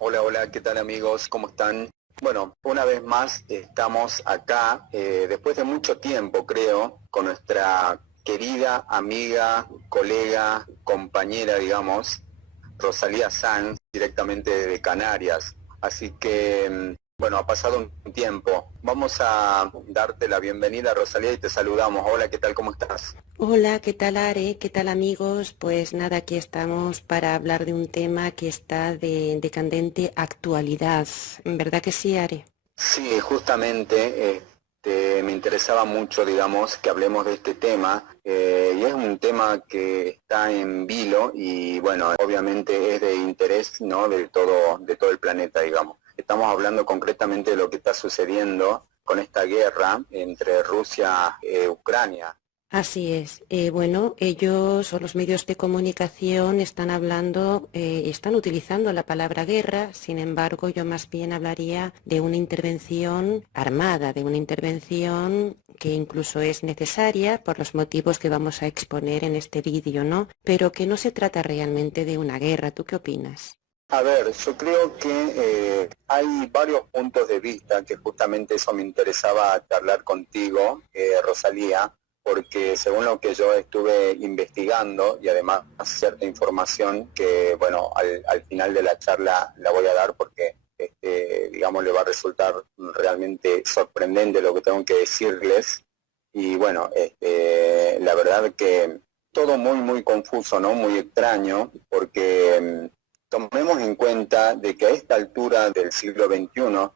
Hola, hola, ¿qué tal amigos? ¿Cómo están? Bueno, una vez más estamos acá, después de mucho tiempo, creo, con nuestra querida amiga, colega, compañera, digamos, Rosalía Sanz, directamente de Canarias. Así que, bueno, ha pasado un tiempo. Vamos a darte la bienvenida, Rosalía, y te saludamos. Hola, ¿qué tal? ¿Cómo estás? Hola, ¿qué tal Are? ¿Qué tal amigos? Pues nada, aquí estamos para hablar de un tema que está de candente actualidad. ¿Verdad que sí, Are? Sí, justamente me interesaba mucho, digamos, que hablemos de este tema y es un tema que está en vilo y bueno, obviamente es de interés, ¿no? De todo el planeta, digamos. Estamos hablando concretamente de lo que está sucediendo con esta guerra entre Rusia e Ucrania. Así es. Bueno, ellos o los medios de comunicación están hablando, están utilizando la palabra guerra. Sin embargo, yo más bien hablaría de una intervención armada, de una intervención que incluso es necesaria por los motivos que vamos a exponer en este vídeo, ¿no? Pero que no se trata realmente de una guerra. ¿Tú qué opinas? A ver, yo creo que hay varios puntos de vista que justamente eso me interesaba charlar contigo, Rosalía, porque según lo que yo estuve investigando y además cierta información que, bueno, al final de la charla la voy a dar porque, digamos, le va a resultar realmente sorprendente lo que tengo que decirles. Y bueno, la verdad que todo muy, muy confuso, ¿no? Muy extraño, porque tomemos en cuenta de que a esta altura del siglo XXI,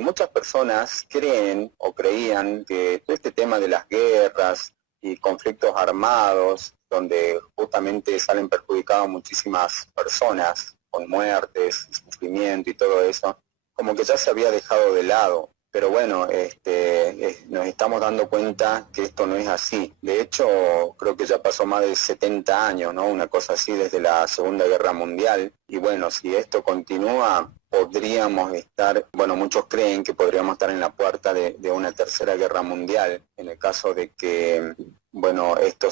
muchas personas creen o creían que todo este tema de las guerras y conflictos armados, donde justamente salen perjudicadas muchísimas personas con muertes, sufrimiento y todo eso, como que ya se había dejado de lado. Pero bueno, nos estamos dando cuenta que esto no es así. De hecho, creo que ya pasó más de 70 años, ¿no? Una cosa así desde la Segunda Guerra Mundial. Y bueno, si esto continúa, podríamos estar, bueno, muchos creen que podríamos estar en la puerta de una tercera guerra mundial, en el caso de que, bueno, esto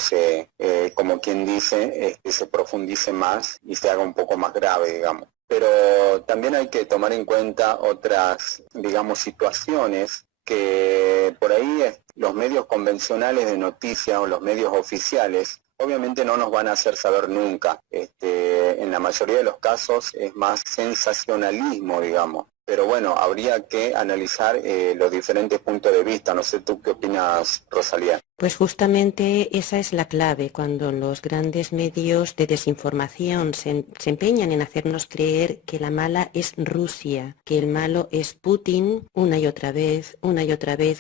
como quien dice, se profundice más y se haga un poco más grave, digamos. Pero también hay que tomar en cuenta otras, digamos, situaciones que por ahí los medios convencionales de noticias o los medios oficiales obviamente no nos van a hacer saber nunca. En la mayoría de los casos es más sensacionalismo, digamos. Pero bueno, habría que analizar los diferentes puntos de vista. No sé tú qué opinas, Rosalía. Pues justamente esa es la clave, cuando los grandes medios de desinformación se empeñan en hacernos creer que la mala es Rusia, que el malo es Putin una y otra vez.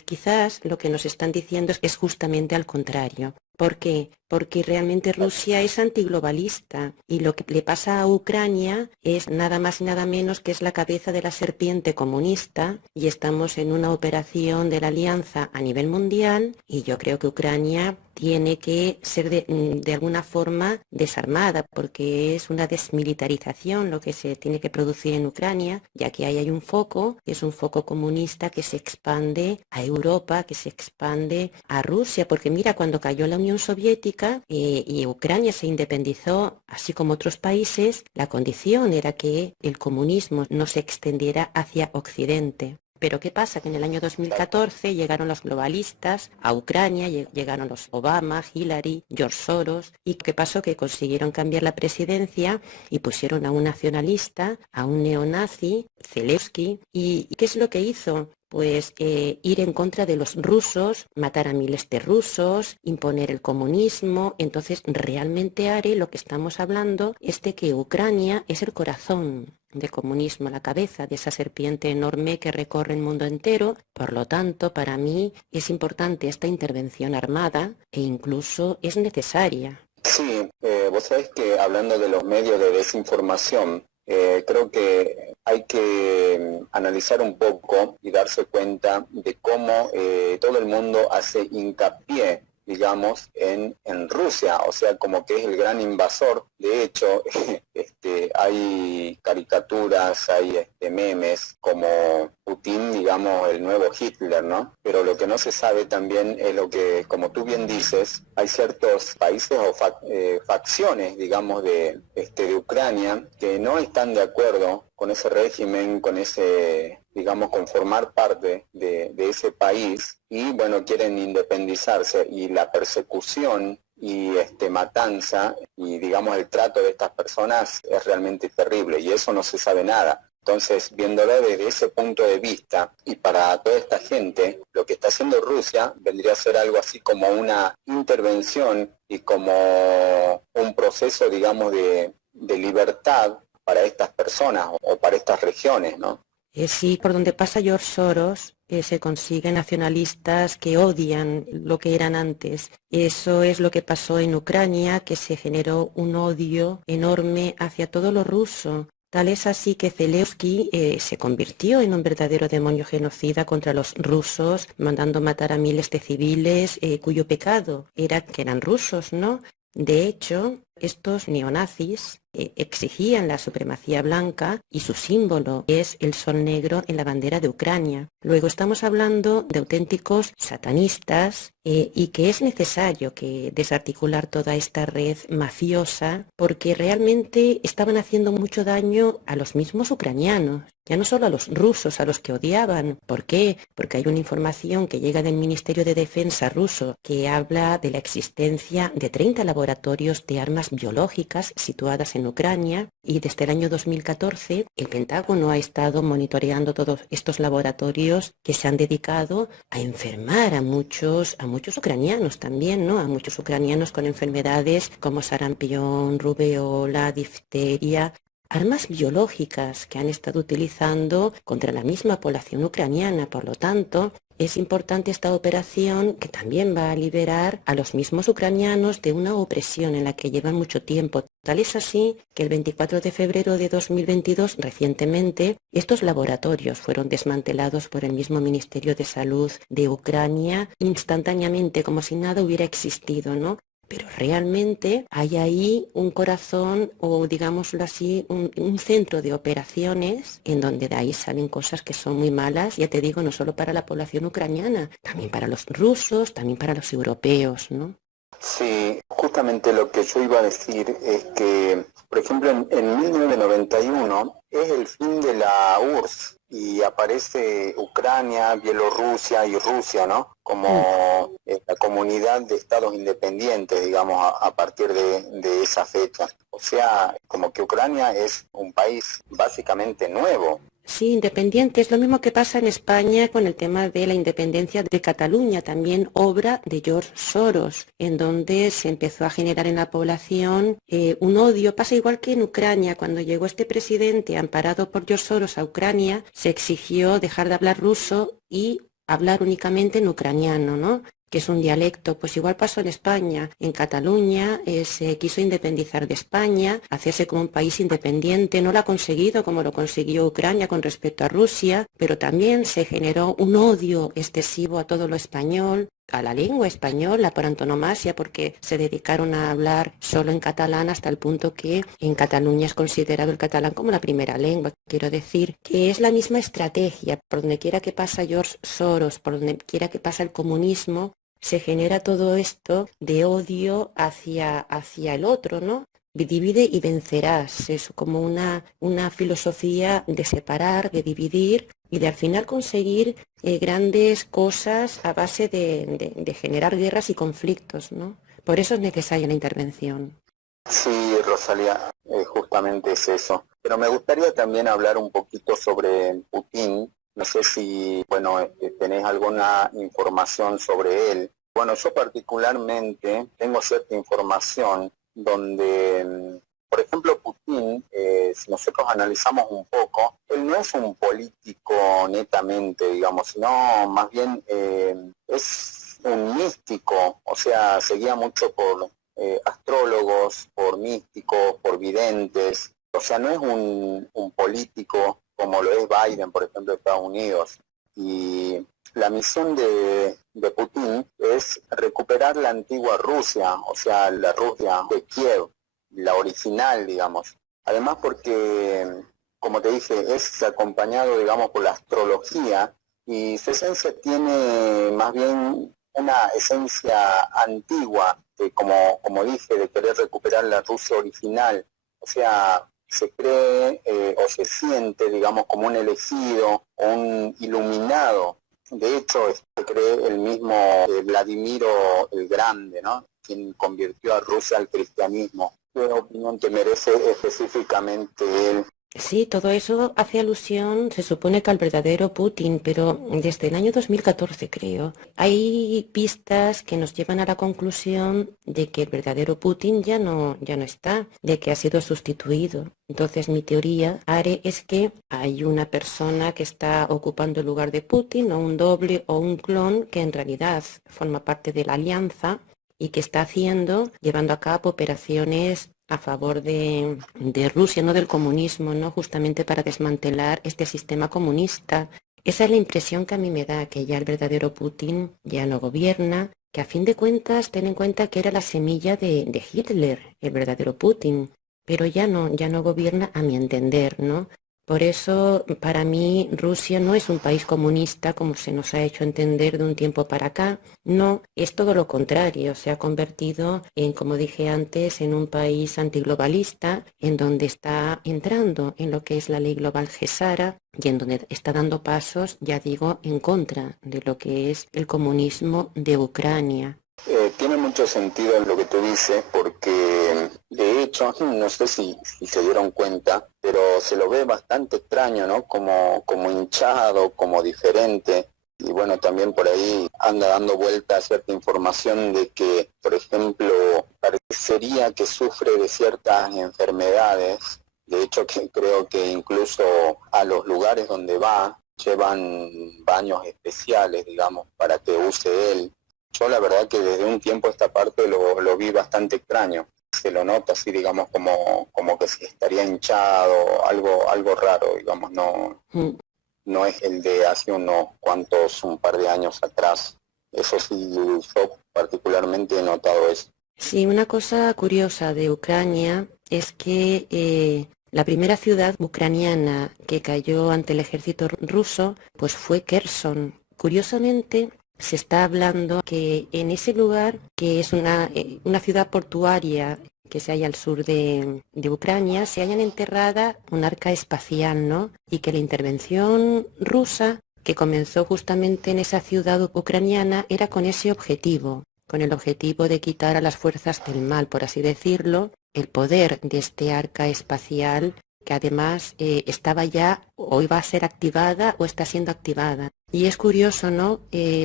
Quizás lo que nos están diciendo es justamente al contrario. ¿Por qué? Porque realmente Rusia es antiglobalista y lo que le pasa a Ucrania es nada más y nada menos que es la cabeza de la serpiente comunista y estamos en una operación de la alianza a nivel mundial y yo creo que Ucrania tiene que ser de alguna forma desarmada porque es una desmilitarización lo que se tiene que producir en Ucrania, ya que ahí hay un foco, que es un foco comunista que se expande a Europa, que se expande a Rusia, porque mira, cuando cayó la Unión Soviética y Ucrania se independizó, así como otros países, la condición era que el comunismo no se extendiera hacia Occidente. Pero ¿qué pasa? Que en el año 2014 llegaron los globalistas a Ucrania, llegaron los Obama, Hillary, George Soros, y ¿qué pasó? Que consiguieron cambiar la presidencia y pusieron a un nacionalista, a un neonazi, Zelensky, ¿y qué es lo que hizo? Pues ir en contra de los rusos, matar a miles de rusos, imponer el comunismo. Entonces, realmente, Are, lo que estamos hablando es de que Ucrania es el corazón del comunismo, la cabeza de esa serpiente enorme que recorre el mundo entero. Por lo tanto, para mí es importante esta intervención armada e incluso es necesaria. Sí, vos sabés que hablando de los medios de desinformación, creo que hay que analizar un poco y darse cuenta de cómo todo el mundo hace hincapié digamos, en Rusia, o sea, como que es el gran invasor. De hecho, hay caricaturas, hay memes como Putin, digamos, el nuevo Hitler, ¿no? Pero lo que no se sabe también es lo que, como tú bien dices, hay ciertos países o facciones, digamos, de Ucrania que no están de acuerdo con ese régimen, con ese, digamos, con formar parte de ese país y, bueno, quieren independizarse, y la persecución y matanza y, digamos, el trato de estas personas es realmente terrible, y eso no se sabe nada. Entonces, viéndolo desde ese punto de vista, y para toda esta gente, lo que está haciendo Rusia vendría a ser algo así como una intervención y como un proceso, digamos, de libertad para estas personas o para estas regiones, ¿no? Sí, por donde pasa George Soros, se consiguen nacionalistas que odian lo que eran antes. Eso es lo que pasó en Ucrania, que se generó un odio enorme hacia todo lo ruso. Tal es así que Zelensky se convirtió en un verdadero demonio genocida contra los rusos, mandando matar a miles de civiles, cuyo pecado era que eran rusos, ¿no? De hecho, estos neonazis exigían la supremacía blanca y su símbolo es el sol negro en la bandera de Ucrania. Luego estamos hablando de auténticos satanistas y que es necesario que desarticular toda esta red mafiosa porque realmente estaban haciendo mucho daño a los mismos ucranianos. Ya no solo a los rusos, a los que odiaban. ¿Por qué? Porque hay una información que llega del Ministerio de Defensa ruso que habla de la existencia de 30 laboratorios de armas biológicas situadas en Ucrania, y desde el año 2014 el Pentágono ha estado monitoreando todos estos laboratorios que se han dedicado a enfermar a muchos ucranianos también, ¿no? A muchos ucranianos con enfermedades como sarampión, rubeola, difteria. Armas biológicas que han estado utilizando contra la misma población ucraniana. Por lo tanto, es importante esta operación que también va a liberar a los mismos ucranianos de una opresión en la que llevan mucho tiempo. Tal es así que el 24 de febrero de 2022, recientemente, estos laboratorios fueron desmantelados por el mismo Ministerio de Salud de Ucrania instantáneamente, como si nada hubiera existido, ¿no? Pero realmente hay ahí un corazón o, digámoslo así, un centro de operaciones en donde de ahí salen cosas que son muy malas, ya te digo, no solo para la población ucraniana, también para los rusos, también para los europeos, ¿no? Sí, justamente lo que yo iba a decir es que, por ejemplo, en 1991 es el fin de la URSS y aparece Ucrania, Bielorrusia y Rusia, ¿no? Como la comunidad de estados independientes, digamos, a partir de esa fecha. O sea, como que Ucrania es un país básicamente nuevo. Sí, independiente. Es lo mismo que pasa en España con el tema de la independencia de Cataluña, también obra de George Soros, en donde se empezó a generar en la población un odio. Pasa igual que en Ucrania, cuando llegó este presidente amparado por George Soros a Ucrania, se exigió dejar de hablar ruso y hablar únicamente en ucraniano, ¿no? Que es un dialecto. Pues igual pasó en España. En Cataluña se quiso independizar de España, hacerse como un país independiente. No lo ha conseguido como lo consiguió Ucrania con respecto a Rusia, pero también se generó un odio excesivo a todo lo español, a la lengua española por antonomasia, porque se dedicaron a hablar solo en catalán hasta el punto que en Cataluña es considerado el catalán como la primera lengua. Quiero decir que es la misma estrategia. Por donde quiera que pasa George Soros, por donde quiera que pasa el comunismo, se genera todo esto de odio hacia el otro, ¿no? Divide y vencerás, es como una filosofía de separar, de dividir y de al final conseguir grandes cosas a base de generar guerras y conflictos, ¿no? Por eso es necesaria la intervención. Sí, Rosalía, justamente es eso. Pero me gustaría también hablar un poquito sobre Putin. No sé si, bueno, tenés alguna información sobre él. Bueno, yo particularmente tengo cierta información donde, por ejemplo, Putin, si nosotros analizamos un poco, él no es un político netamente, digamos, sino más bien es un místico, o sea, seguía mucho por astrólogos, por místicos, por videntes. O sea, no es un político como lo es Biden, por ejemplo, de Estados Unidos. Y La misión de Putin es recuperar la antigua Rusia, o sea, la Rusia de Kiev, la original, digamos. Además porque, como te dije, es acompañado, digamos, por la astrología, y su esencia tiene más bien una esencia antigua, como dije, de querer recuperar la Rusia original. O sea, se cree o se siente, digamos, como un elegido, un iluminado. De hecho, se cree el mismo Vladimiro el Grande, ¿no? Quien convirtió a Rusia al cristianismo. ¿Qué opinión te merece específicamente él? Sí, todo eso hace alusión, se supone que al verdadero Putin, pero desde el año 2014 creo. Hay pistas que nos llevan a la conclusión de que el verdadero Putin ya no está, de que ha sido sustituido. Entonces mi teoría, Are, es que hay una persona que está ocupando el lugar de Putin, o un doble o un clon que en realidad forma parte de la alianza y que está llevando a cabo operaciones a favor de Rusia, no del comunismo, ¿no? Justamente para desmantelar este sistema comunista. Esa es la impresión que a mí me da, que ya el verdadero Putin ya no gobierna, que a fin de cuentas, ten en cuenta que era la semilla de Hitler, el verdadero Putin, pero ya no gobierna a mi entender, ¿no? Por eso, para mí, Rusia no es un país comunista como se nos ha hecho entender de un tiempo para acá. No, es todo lo contrario. Se ha convertido en, como dije antes, en un país antiglobalista, en donde está entrando en lo que es la ley global GESARA y en donde está dando pasos, ya digo, en contra de lo que es el comunismo de Ucrania. Tiene mucho sentido lo que tú dices, porque de hecho, no sé si se dieron cuenta, pero se lo ve bastante extraño, ¿no? Como hinchado, como diferente. Y bueno, también por ahí anda dando vuelta cierta información de que, por ejemplo, parecería que sufre de ciertas enfermedades. De hecho, que creo que incluso a los lugares donde va llevan baños especiales, digamos, para que use él. Yo la verdad que desde un tiempo esta parte lo vi bastante extraño. Se lo nota así, digamos, como que si estaría hinchado, algo raro, digamos, no es el de hace un par de años atrás. Eso sí, yo particularmente he notado eso. Sí, una cosa curiosa de Ucrania es que la primera ciudad ucraniana que cayó ante el ejército ruso pues fue Kherson. Curiosamente, se está hablando que en ese lugar, que es una ciudad portuaria que se halla al sur de Ucrania, se hayan enterrada un arca espacial, ¿no? Y que la intervención rusa, que comenzó justamente en esa ciudad ucraniana, era con ese objetivo, con el objetivo de quitar a las fuerzas del mal, por así decirlo, el poder de este arca espacial, que además estaba ya o iba a ser activada o está siendo activada. Y es curioso, ¿no?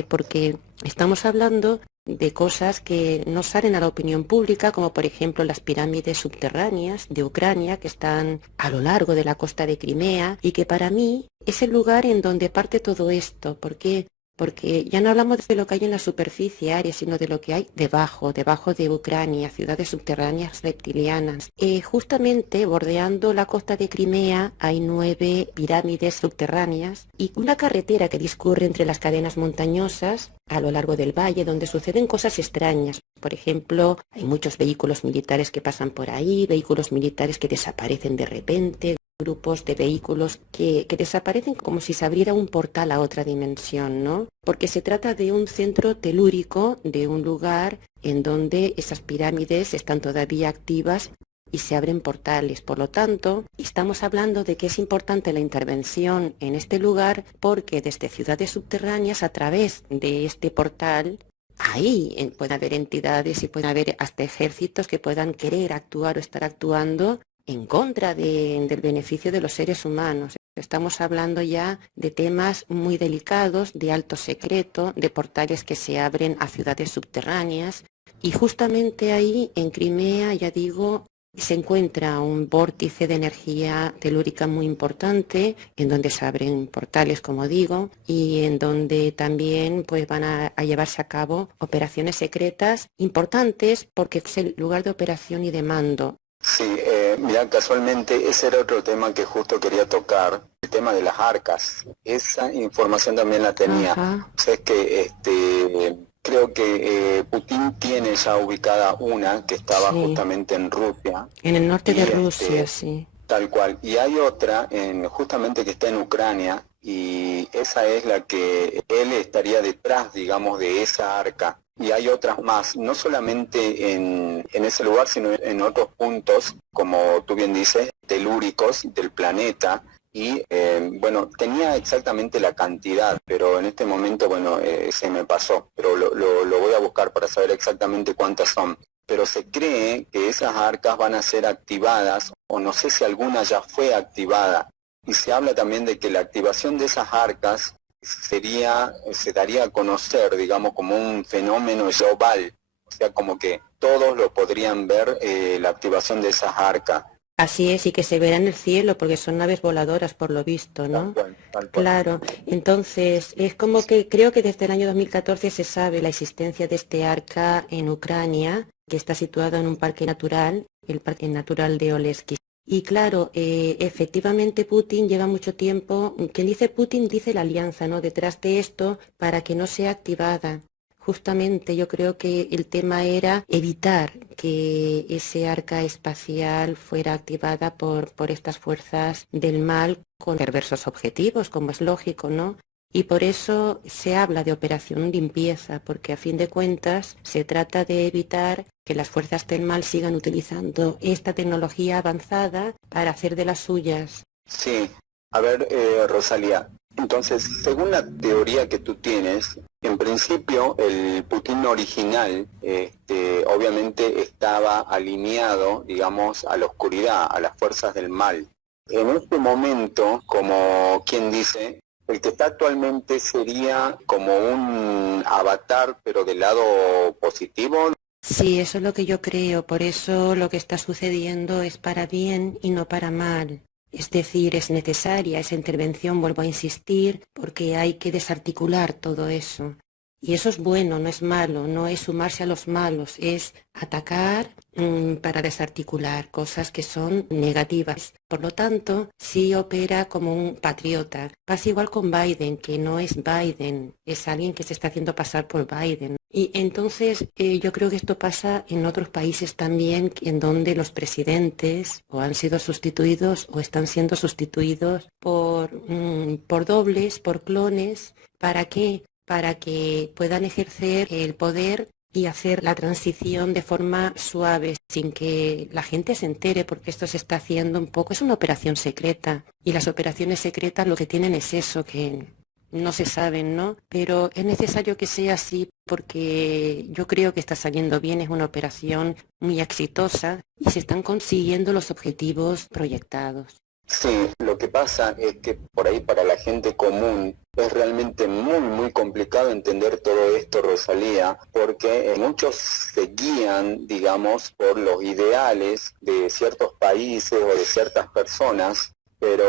Porque estamos hablando de cosas que no salen a la opinión pública, como por ejemplo las pirámides subterráneas de Ucrania, que están a lo largo de la costa de Crimea, y que para mí es el lugar en donde parte todo esto. Porque ya no hablamos de lo que hay en la superficie aérea, sino de lo que hay debajo de Ucrania, ciudades subterráneas reptilianas. Justamente bordeando la costa de Crimea hay 9 pirámides subterráneas y una carretera que discurre entre las cadenas montañosas a lo largo del valle, donde suceden cosas extrañas. Por ejemplo, hay muchos vehículos militares que pasan por ahí, vehículos militares que desaparecen de repente, grupos de vehículos que desaparecen como si se abriera un portal a otra dimensión, ¿no? Porque se trata de un centro telúrico, de un lugar en donde esas pirámides están todavía activas y se abren portales. Por lo tanto, estamos hablando de que es importante la intervención en este lugar porque desde ciudades subterráneas, a través de este portal, ahí pueden haber entidades y pueden haber hasta ejércitos que puedan querer actuar o estar actuando en contra del beneficio de los seres humanos. Estamos hablando ya de temas muy delicados, de alto secreto, de portales que se abren a ciudades subterráneas. Y justamente ahí, en Crimea, ya digo, se encuentra un vórtice de energía telúrica muy importante, en donde se abren portales, como digo, y en donde también pues, van a llevarse a cabo operaciones secretas importantes porque es el lugar de operación y de mando. Sí, Mira, casualmente ese era otro tema que justo quería tocar, el tema de las arcas. Esa información también la tenía. Ajá. O sea, es que creo que Putin tiene ya ubicada una que estaba Sí, justamente en Rusia en el norte de y Rusia, sí. tal cual. Y hay otra justamente que está en Ucrania y esa es la que él estaría detrás, digamos, de esa arca. Y hay otras más, no solamente en ese lugar, sino en otros puntos, como tú bien dices, telúricos del planeta. Y bueno, tenía exactamente la cantidad, pero en este momento, bueno, se me pasó. Pero lo voy a buscar para saber exactamente cuántas son. Pero se cree que esas arcas van a ser activadas, o no sé si alguna ya fue activada, y se habla también de que la activación de esas arcas se daría a conocer, digamos, como un fenómeno global, o sea, como que todos lo podrían ver, la activación de esas arcas. Así es, y que se verá en el cielo, porque son naves voladoras, por lo visto, Tal ¿no? cual, tal cual. Claro, entonces es como que creo que desde el año 2014 se sabe la existencia de este arca en Ucrania, que está situado en un parque natural, el Parque Natural de Oleski. Y claro, efectivamente Putin lleva mucho tiempo, quien dice Putin dice la alianza, ¿no? Detrás de esto para que no sea activada. Justamente yo creo que el tema era evitar que ese arca espacial fuera activada por estas fuerzas del mal con perversos objetivos, como es lógico, ¿no? Y por eso se habla de operación limpieza, porque a fin de cuentas se trata de evitar que las fuerzas del mal sigan utilizando esta tecnología avanzada para hacer de las suyas. Sí, a ver, Rosalía, entonces, según la teoría que tú tienes, en principio el Putin original, obviamente estaba alineado, digamos, a la oscuridad, a las fuerzas del mal. En este momento, como quien dice, el que está actualmente sería como un avatar, pero del lado positivo. Sí, eso es lo que yo creo, por eso lo que está sucediendo es para bien y no para mal. Es decir, es necesaria esa intervención, vuelvo a insistir, porque hay que desarticular todo eso. Y eso es bueno, no es malo, no es sumarse a los malos, es atacar para desarticular cosas que son negativas. Por lo tanto, sí opera como un patriota. Pasa igual con Biden, que no es Biden, es alguien que se está haciendo pasar por Biden. Y entonces yo creo que esto pasa en otros países también, en donde los presidentes o han sido sustituidos o están siendo sustituidos por dobles, por clones. ¿Para qué? Para que puedan ejercer el poder y hacer la transición de forma suave, sin que la gente se entere, porque esto se está haciendo un poco, es una operación secreta. Y las operaciones secretas lo que tienen es eso, que no se saben, ¿no? Pero es necesario que sea así porque yo creo que está saliendo bien, es una operación muy exitosa y se están consiguiendo los objetivos proyectados. Sí, lo que pasa es que por ahí para la gente común es realmente muy, muy complicado entender todo esto, Rosalía, porque muchos se guían, digamos, por los ideales de ciertos países o de ciertas personas, pero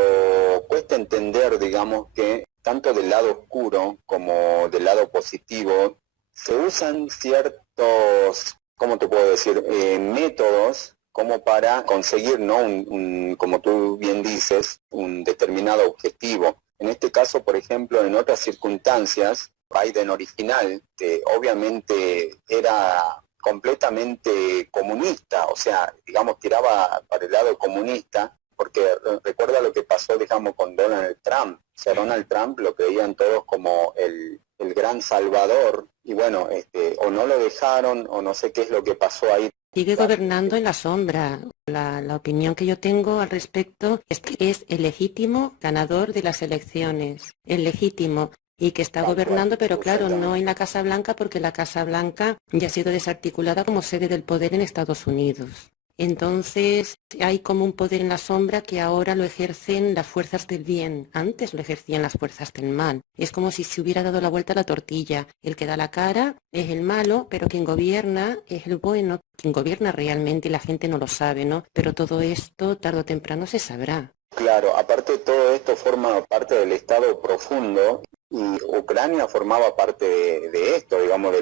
cuesta entender, digamos, que tanto del lado oscuro como del lado positivo se usan ciertos, ¿cómo te puedo decir?, métodos como para conseguir, ¿no?, como tú bien dices, un determinado objetivo. En este caso, por ejemplo, en otras circunstancias, Biden original, que obviamente era completamente comunista, o sea, digamos, tiraba para el lado comunista, porque recuerda lo que pasó, digamos, con Donald Trump. O sea, Donald Trump lo creían todos como el gran salvador, y bueno, o no lo dejaron, o no sé qué es lo que pasó ahí. Sigue gobernando en la sombra. La opinión que yo tengo al respecto es que es el legítimo ganador de las elecciones, el legítimo, y que está gobernando, pero claro, no en la Casa Blanca, porque la Casa Blanca ya ha sido desarticulada como sede del poder en Estados Unidos. Entonces hay como un poder en la sombra que ahora lo ejercen las fuerzas del bien. Antes lo ejercían las fuerzas del mal. Es como si se hubiera dado la vuelta a la tortilla. El que da la cara es el malo, pero quien gobierna es el bueno. Quien gobierna realmente y la gente no lo sabe, ¿no? Pero todo esto tarde o temprano se sabrá. Claro, aparte todo esto forma parte del Estado profundo y Ucrania formaba parte de esto, digamos,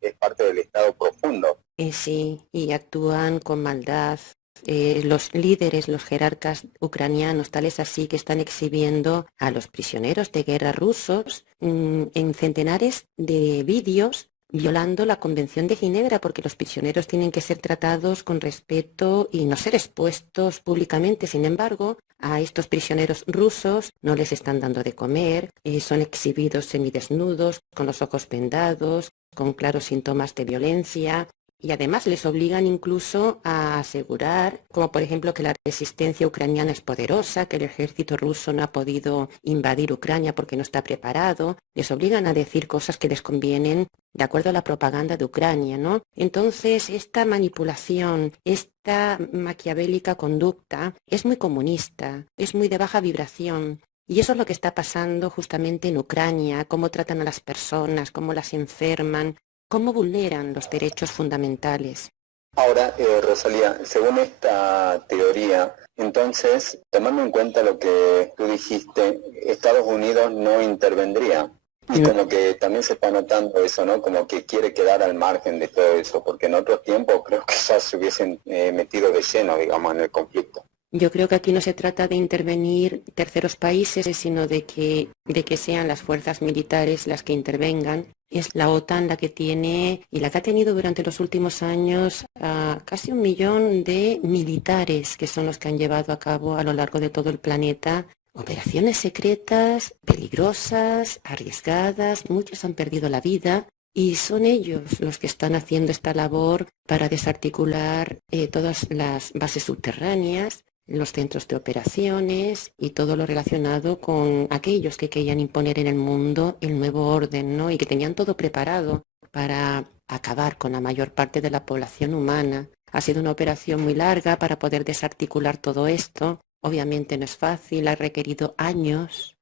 es parte del Estado profundo. Sí, y actúan con maldad, Los líderes, los jerarcas ucranianos, tales así que están exhibiendo a los prisioneros de guerra rusos en centenares de vídeos violando la Convención de Ginebra, porque los prisioneros tienen que ser tratados con respeto y no ser expuestos públicamente. Sin embargo, a estos prisioneros rusos no les están dando de comer, son exhibidos semidesnudos, con los ojos vendados, con claros síntomas de violencia. Y además les obligan incluso a asegurar, como por ejemplo que la resistencia ucraniana es poderosa, que el ejército ruso no ha podido invadir Ucrania porque no está preparado. Les obligan a decir cosas que les convienen de acuerdo a la propaganda de Ucrania, ¿no? Entonces, esta manipulación, esta maquiavélica conducta es muy comunista, es muy de baja vibración. Y eso es lo que está pasando justamente en Ucrania, cómo tratan a las personas, cómo las enferman, cómo vulneran los derechos fundamentales. Ahora, Rosalía, según esta teoría, entonces, tomando en cuenta lo que tú dijiste, Estados Unidos no intervendría. Y como que también se está notando eso, ¿no? Como que quiere quedar al margen de todo eso, porque en otros tiempos creo que ya se hubiesen metido de lleno, digamos, en el conflicto. Yo creo que aquí no se trata de intervenir terceros países, sino de que sean las fuerzas militares las que intervengan. Es la OTAN la que tiene y la que ha tenido durante los últimos años a casi 1 millón de militares que son los que han llevado a cabo a lo largo de todo el planeta operaciones secretas, peligrosas, arriesgadas. Muchos han perdido la vida. Y son ellos los que están haciendo esta labor para desarticular todas las bases subterráneas, los centros de operaciones y todo lo relacionado con aquellos que querían imponer en el mundo el nuevo orden, ¿no? Y que tenían todo preparado para acabar con la mayor parte de la población humana. Ha sido una operación muy larga para poder desarticular todo esto. Obviamente no es fácil, ha requerido años.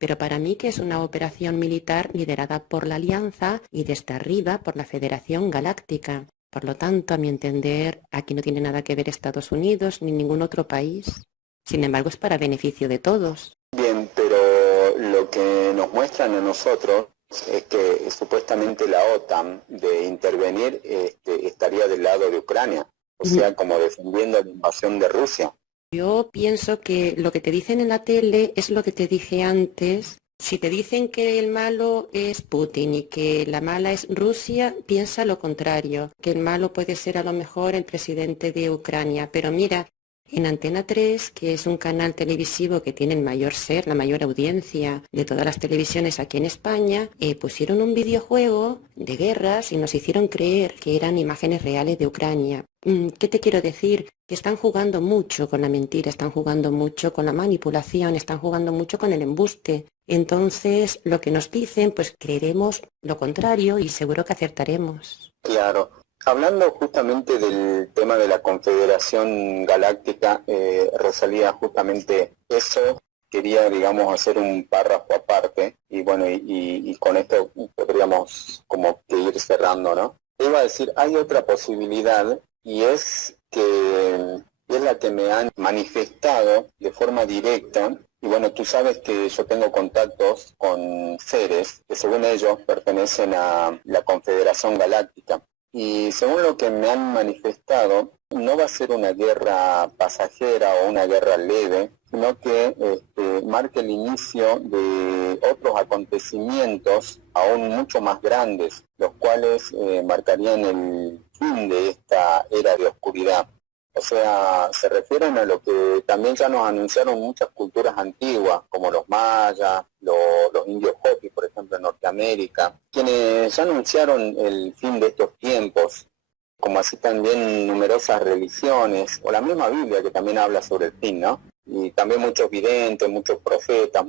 Pero para mí que es una operación militar liderada por la Alianza y desde arriba por la Federación Galáctica. Por lo tanto, a mi entender, aquí no tiene nada que ver Estados Unidos ni ningún otro país. Sin embargo, es para beneficio de todos. Bien, pero lo que nos muestran a nosotros es que supuestamente la OTAN de intervenir estaría del lado de Ucrania, o sea, como defendiendo la invasión de Rusia. Yo pienso que lo que te dicen en la tele es lo que te dije antes. Si te dicen que el malo es Putin y que la mala es Rusia, piensa lo contrario, que el malo puede ser a lo mejor el presidente de Ucrania. Pero mira, en Antena 3, que es un canal televisivo que tiene el mayor la mayor audiencia de todas las televisiones aquí en España, pusieron un videojuego de guerras y nos hicieron creer que eran imágenes reales de Ucrania. ¿Qué te quiero decir? Que están jugando mucho con la mentira, están jugando mucho con la manipulación, están jugando mucho con el embuste. Entonces, lo que nos dicen, pues creeremos lo contrario y seguro que acertaremos. Claro. Hablando justamente del tema de la Confederación Galáctica, Rosalía, justamente eso quería, digamos, hacer un párrafo aparte y bueno, y con esto podríamos como que ir cerrando, ¿no? Iba a decir, hay otra posibilidad y es que es la que me han manifestado de forma directa. Y bueno, tú sabes que yo tengo contactos con seres que según ellos pertenecen a la Confederación Galáctica. Y según lo que me han manifestado, no va a ser una guerra pasajera o una guerra leve, sino que marque el inicio de otros acontecimientos aún mucho más grandes, los cuales marcarían el fin de esta era de oscuridad. O sea, se refieren a lo que también ya nos anunciaron muchas culturas antiguas, como los mayas, los indios Hopi, por ejemplo, en Norteamérica, quienes ya anunciaron el fin de estos tiempos, como así también numerosas religiones, o la misma Biblia que también habla sobre el fin, ¿no? Y también muchos videntes, muchos profetas,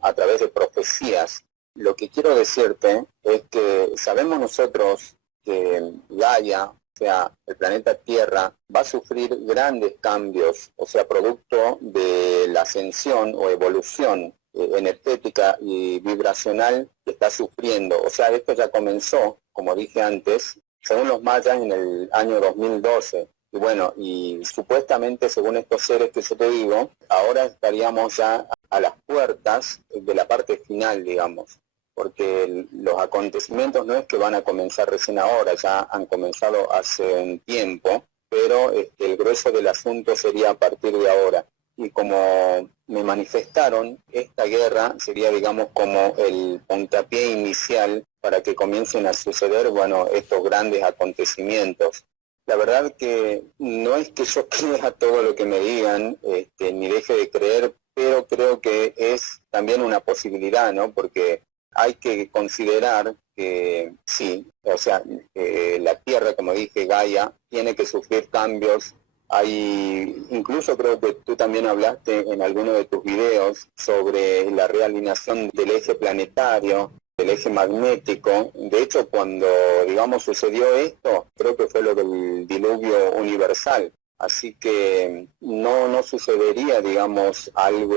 a través de profecías. Lo que quiero decirte es que sabemos nosotros que Gaia, o sea, el planeta Tierra, va a sufrir grandes cambios, o sea, producto de la ascensión o evolución energética y vibracional que está sufriendo. O sea, esto ya comenzó, como dije antes, según los mayas en el año 2012. Y bueno, y supuestamente, según estos seres que yo te digo, ahora estaríamos ya a las puertas de la parte final, digamos. Porque los acontecimientos no es que van a comenzar recién ahora, ya han comenzado hace un tiempo, pero el grueso del asunto sería a partir de ahora. Y como me manifestaron, esta guerra sería, digamos, como el puntapié inicial para que comiencen a suceder, bueno, estos grandes acontecimientos. La verdad que no es que yo crea todo lo que me digan, ni deje de creer, pero creo que es también una posibilidad, ¿no? Porque hay que considerar que sí, o sea, la Tierra, como dije, Gaia, tiene que sufrir cambios. Hay, incluso creo que tú también hablaste en alguno de tus videos sobre la realineación del eje planetario, del eje magnético. De hecho, cuando, digamos, sucedió esto, creo que fue lo del diluvio universal. Así que no sucedería, digamos, algo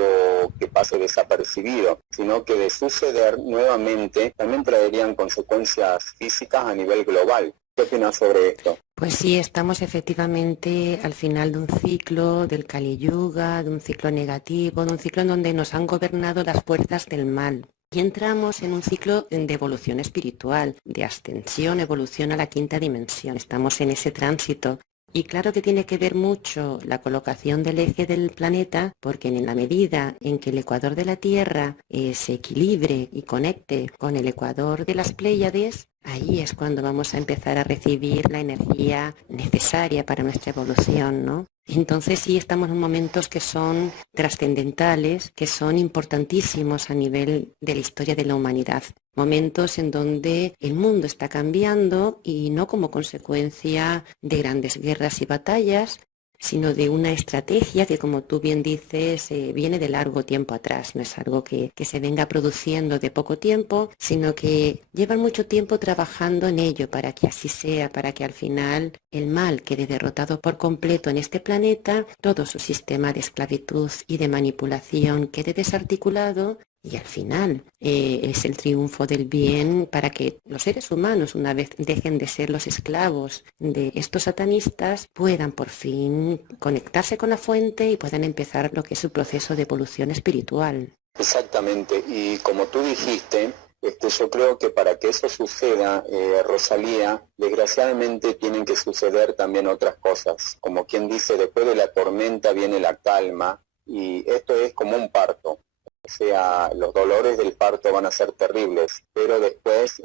que pase desapercibido, sino que de suceder nuevamente también traerían consecuencias físicas a nivel global. ¿Qué opinas sobre esto? Pues sí, estamos efectivamente al final de un ciclo del Kali Yuga, de un ciclo negativo, de un ciclo en donde nos han gobernado las fuerzas del mal. Y entramos en un ciclo de evolución espiritual, de ascensión, evolución a la quinta dimensión. Estamos en ese tránsito. Y claro que tiene que ver mucho la colocación del eje del planeta, porque en la medida en que el ecuador de la Tierra se equilibre y conecte con el ecuador de las Pléyades, ahí es cuando vamos a empezar a recibir la energía necesaria para nuestra evolución, ¿no? Entonces sí estamos en momentos que son trascendentales, que son importantísimos a nivel de la historia de la humanidad. Momentos en donde el mundo está cambiando y no como consecuencia de grandes guerras y batallas, sino de una estrategia que, como tú bien dices, viene de largo tiempo atrás. No es algo que se venga produciendo de poco tiempo, sino que llevan mucho tiempo trabajando en ello para que así sea, para que al final el mal quede derrotado por completo en este planeta, todo su sistema de esclavitud y de manipulación quede desarticulado. Y al final es el triunfo del bien para que los seres humanos, una vez dejen de ser los esclavos de estos satanistas, puedan por fin conectarse con la fuente y puedan empezar lo que es su proceso de evolución espiritual. Exactamente, y como tú dijiste, yo creo que para que eso suceda, Rosalía, desgraciadamente tienen que suceder también otras cosas. Como quien dice, después de la tormenta viene la calma, y esto es como un parto. O sea, los dolores del parto van a ser terribles, pero después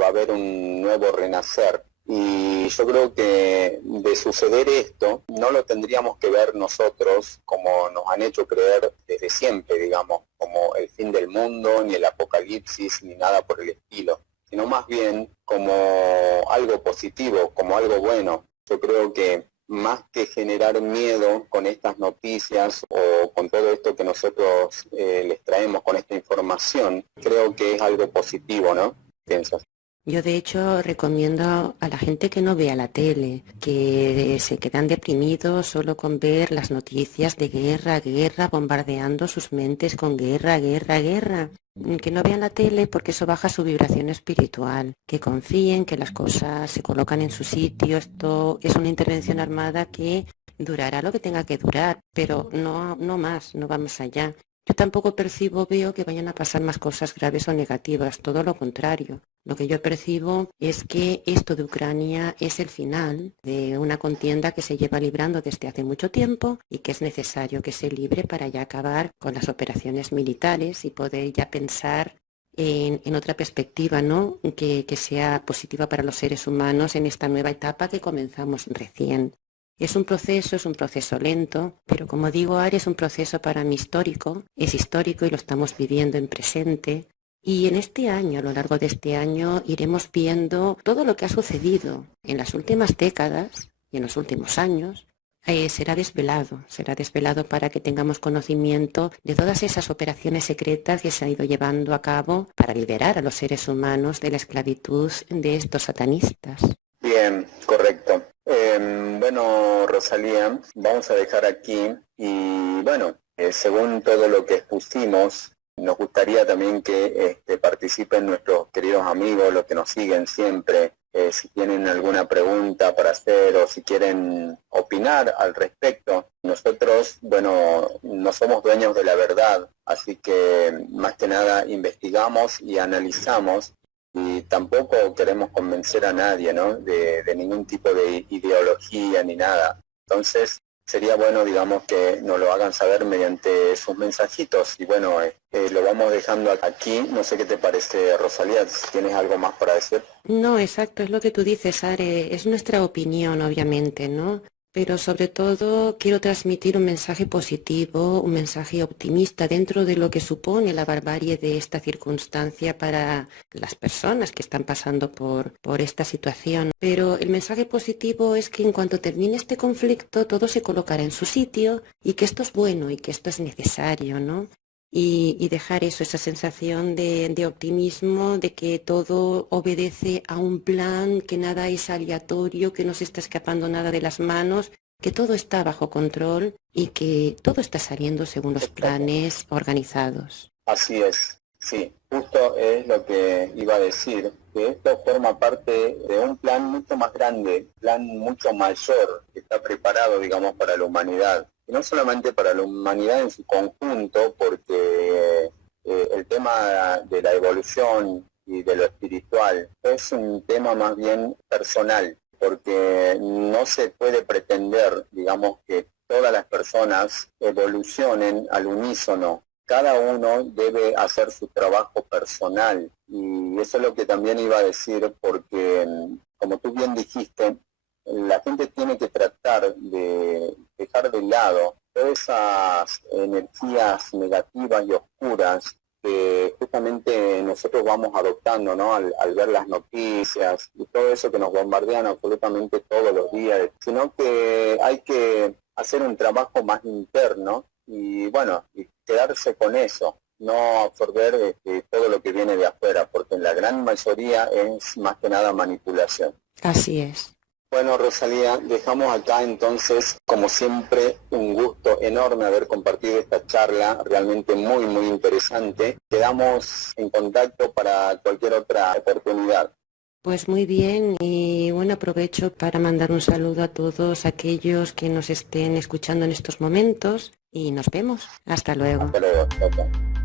va a haber un nuevo renacer. Y yo creo que de suceder esto, no lo tendríamos que ver nosotros como nos han hecho creer desde siempre, digamos, como el fin del mundo, ni el apocalipsis, ni nada por el estilo, sino más bien como algo positivo, como algo bueno. Yo creo que más que generar miedo con estas noticias o con todo esto que nosotros les traemos con esta información, creo que es algo positivo, ¿no? ¿Piensas? Yo de hecho recomiendo a la gente que no vea la tele, que se quedan deprimidos solo con ver las noticias de guerra, guerra, bombardeando sus mentes con guerra, guerra, guerra. Que no vean la tele porque eso baja su vibración espiritual, que confíen que las cosas se colocan en su sitio. Esto es una intervención armada que durará lo que tenga que durar, pero no más, no va más allá. Yo tampoco veo que vayan a pasar más cosas graves o negativas, todo lo contrario. Lo que yo percibo es que esto de Ucrania es el final de una contienda que se lleva librando desde hace mucho tiempo y que es necesario que se libre para ya acabar con las operaciones militares y poder ya pensar en otra perspectiva, ¿no? Que sea positiva para los seres humanos en esta nueva etapa que comenzamos recién. Es un proceso lento, pero como digo, Ari, es un proceso para mí histórico, es histórico y lo estamos viviendo en presente. Y en este año, a lo largo de este año, iremos viendo todo lo que ha sucedido en las últimas décadas y en los últimos años. Será desvelado para que tengamos conocimiento de todas esas operaciones secretas que se han ido llevando a cabo para liberar a los seres humanos de la esclavitud de estos satanistas. Bien, correcto. Bueno, Rosalía, vamos a dejar aquí y bueno, según todo lo que expusimos, nos gustaría también que participen nuestros queridos amigos, los que nos siguen siempre, si tienen alguna pregunta para hacer o si quieren opinar al respecto. Nosotros, bueno, no somos dueños de la verdad, así que más que nada investigamos y analizamos y tampoco queremos convencer a nadie, ¿no? De ningún tipo de ideología ni nada. Entonces, sería bueno, digamos, que nos lo hagan saber mediante sus mensajitos. Y bueno, lo vamos dejando aquí. No sé qué te parece, Rosalía, si tienes algo más para decir. No, exacto, es lo que tú dices, Are, es nuestra opinión, obviamente, ¿no? Pero sobre todo quiero transmitir un mensaje positivo, un mensaje optimista dentro de lo que supone la barbarie de esta circunstancia para las personas que están pasando por esta situación. Pero el mensaje positivo es que en cuanto termine este conflicto todo se colocará en su sitio y que esto es bueno y que esto es necesario, ¿no? Y dejar eso, esa sensación de optimismo, de que todo obedece a un plan, que nada es aleatorio, que no se está escapando nada de las manos, que todo está bajo control y que todo está saliendo según los planes organizados. Así es, sí, justo es lo que iba a decir, que esto forma parte de un plan mucho más grande, plan mucho mayor, que está preparado, digamos, para la humanidad. Y no solamente para la humanidad en su conjunto, porque el tema de la evolución y de lo espiritual es un tema más bien personal, porque no se puede pretender, digamos, que todas las personas evolucionen al unísono. Cada uno debe hacer su trabajo personal, y eso es lo que también iba a decir, porque como tú bien dijiste, la gente tiene que tratar de dejar de lado todas esas energías negativas y oscuras que justamente nosotros vamos adoptando, ¿no? Al ver las noticias y todo eso que nos bombardean absolutamente todos los días, sino que hay que hacer un trabajo más interno y bueno, y quedarse con eso, no absorber todo lo que viene de afuera, porque en la gran mayoría es más que nada manipulación. Así es. Bueno, Rosalía, dejamos acá entonces, como siempre, un gusto enorme haber compartido esta charla, realmente muy, muy interesante. Quedamos en contacto para cualquier otra oportunidad. Pues muy bien, y bueno, aprovecho para mandar un saludo a todos aquellos que nos estén escuchando en estos momentos y nos vemos. Hasta luego. Hasta luego. Chao, chao.